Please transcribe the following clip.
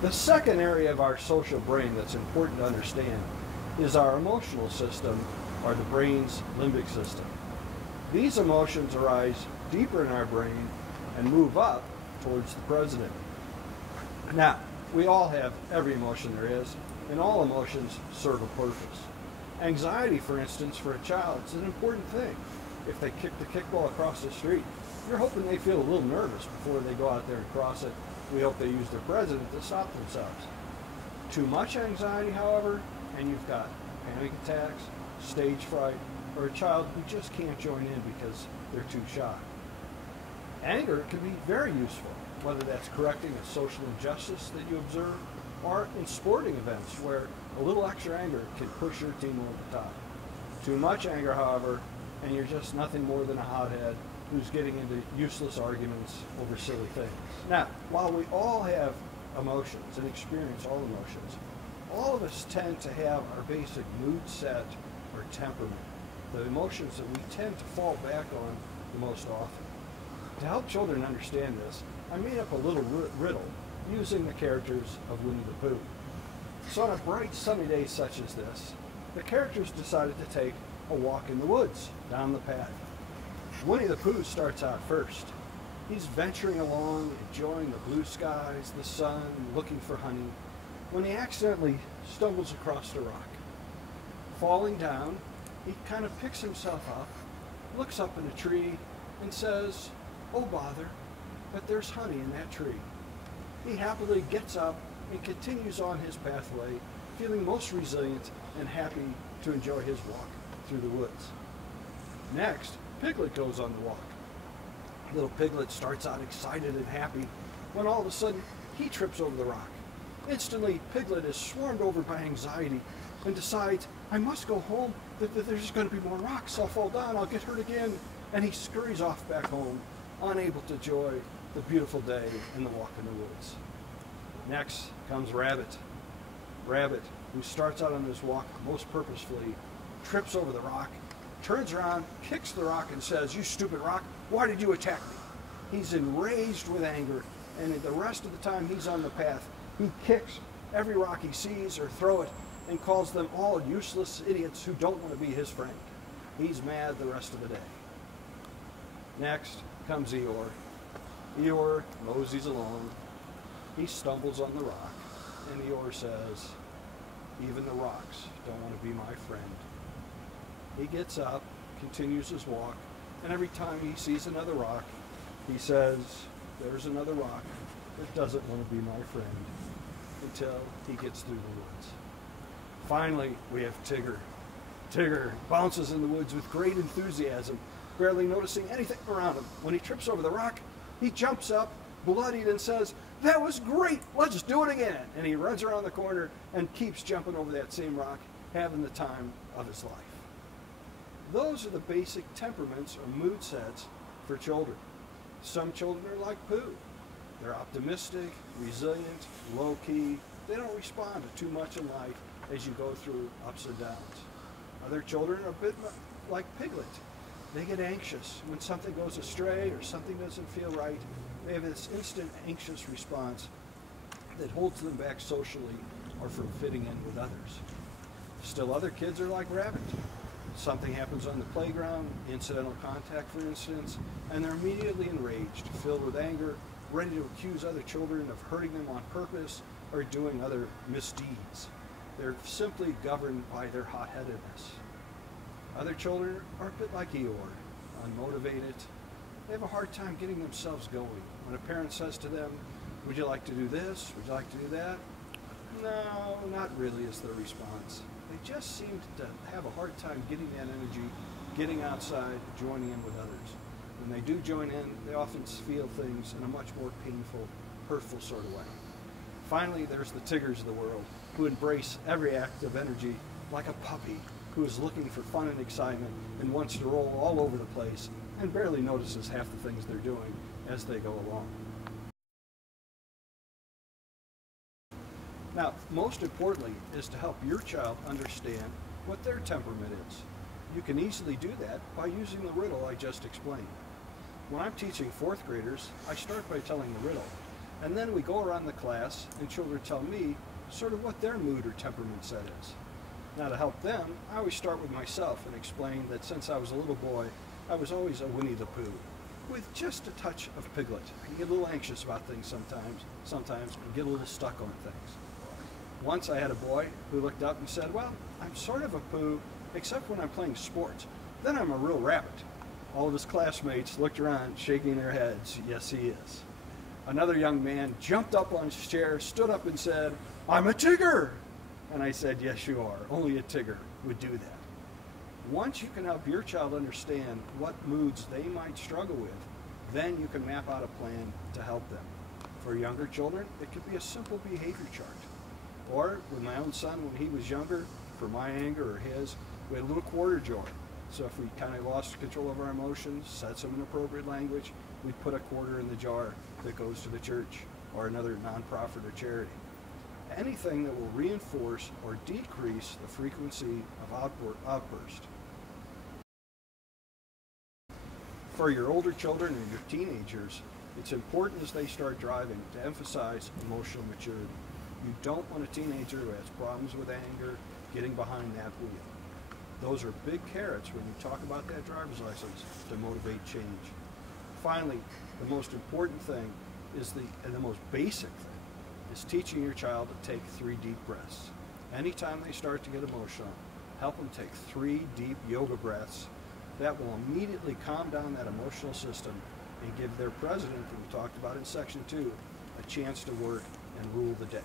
The second area of our social brain that's important to understand is our emotional system, or the brain's limbic system. These emotions arise deeper in our brain and move up towards the president. Now, we all have every emotion there is, and all emotions serve a purpose. Anxiety, for instance, for a child is an important thing. If they kick the kickball across the street, you're hoping they feel a little nervous before they go out there and cross it. We hope they use their president to stop themselves. Too much anxiety, however, and you've got panic attacks, stage fright, or a child who just can't join in because they're too shy. Anger can be very useful, whether that's correcting a social injustice that you observe, or in sporting events where a little extra anger can push your team over the top. Too much anger, however, and you're just nothing more than a hothead who's getting into useless arguments over silly things. Now, while we all have emotions and experience all emotions, all of us tend to have our basic mood set or temperament, the emotions that we tend to fall back on the most often. To help children understand this, I made up a little riddle using the characters of Winnie the Pooh. So on a bright sunny day such as this, the characters decided to take a walk in the woods down the path. Winnie the Pooh starts out first. He's venturing along, enjoying the blue skies, the sun, looking for honey, when he accidentally stumbles across a rock. Falling down, he kind of picks himself up, looks up in a tree, and says, "Oh bother, but there's honey in that tree." He happily gets up and continues on his pathway, feeling most resilient and happy to enjoy his walk through the woods. Next, Piglet goes on the walk. Little Piglet starts out excited and happy when all of a sudden he trips over the rock. Instantly, Piglet is swarmed over by anxiety and decides, "I must go home, there's going to be more rocks, I'll fall down, I'll get hurt again." And he scurries off back home, unable to enjoy the beautiful day and the walk in the woods. Next comes Rabbit. Rabbit, who starts out on his walk most purposefully, trips over the rock, turns around, kicks the rock and says, "You stupid rock, why did you attack me?" He's enraged with anger, and the rest of the time he's on the path, he kicks every rock he sees or throw it and calls them all useless idiots who don't want to be his friend. He's mad the rest of the day. Next comes Eeyore. Eeyore moseys along. He stumbles on the rock, and Eeyore says, "Even the rocks don't want to be my friend." He gets up, continues his walk, and every time he sees another rock, he says, "There's another rock that doesn't want to be my friend," until he gets through the woods. Finally, we have Tigger. Tigger bounces in the woods with great enthusiasm, barely noticing anything around him. When he trips over the rock, he jumps up, bloodied, and says, "That was great, let's do it again." And he runs around the corner and keeps jumping over that same rock, having the time of his life. Those are the basic temperaments or mood sets for children. Some children are like Pooh. They're optimistic, resilient, low-key. They don't respond to too much in life as you go through ups and downs. Other children are a bit like Piglet. They get anxious when something goes astray or something doesn't feel right. They have this instant anxious response that holds them back socially or from fitting in with others. Still other kids are like Rabbit. Something happens on the playground, incidental contact for instance, and they're immediately enraged, filled with anger, ready to accuse other children of hurting them on purpose or doing other misdeeds. They're simply governed by their hot-headedness. Other children are a bit like Eeyore, unmotivated. They have a hard time getting themselves going. When a parent says to them, "Would you like to do this? Would you like to do that?" "No, not really," is their response. They just seem to have a hard time getting that energy, getting outside, joining in with others. When they do join in, they often feel things in a much more painful, hurtful sort of way. Finally, there's the Tiggers of the world, who embrace every act of energy like a puppy who is looking for fun and excitement and wants to roll all over the place and barely notices half the things they're doing as they go along. Now, most importantly is to help your child understand what their temperament is. You can easily do that by using the riddle I just explained. When I'm teaching fourth graders, I start by telling the riddle, And then we go around the class and children tell me sort of what their mood or temperament set is. Now to help them, I always start with myself and explain that since I was a little boy, I was always a Winnie the Pooh, with just a touch of Piglet. I get a little anxious about things sometimes and get a little stuck on things. Once I had a boy who looked up and said, well, I'm sort of a Pooh, except when I'm playing sports. Then I'm a real rabbit. All of his classmates looked around, shaking their heads. Yes, he is. Another young man jumped up on his chair, stood up and said, I'm a Tigger! And I said, yes, you are. Only a Tigger would do that. Once you can help your child understand what moods they might struggle with, then you can map out a plan to help them. For younger children, it could be a simple behavior chart. Or with my own son when he was younger, for my anger or his, we had a little quarter jar. So if we kind of lost control of our emotions, said some inappropriate language, we'd put a quarter in the jar that goes to the church or another nonprofit or charity. Anything that will reinforce or decrease the frequency of outburst. For your older children and your teenagers, it's important as they start driving to emphasize emotional maturity. You don't want a teenager who has problems with anger getting behind that wheel. Those are big carrots when you talk about that driver's license to motivate change. Finally, the most important thing is and the most basic thing is teaching your child to take 3 deep breaths. Anytime they start to get emotional, help them take 3 deep yoga breaths. That will immediately calm down that emotional system and give their president, that we talked about in section 2, a chance to work and rule the day.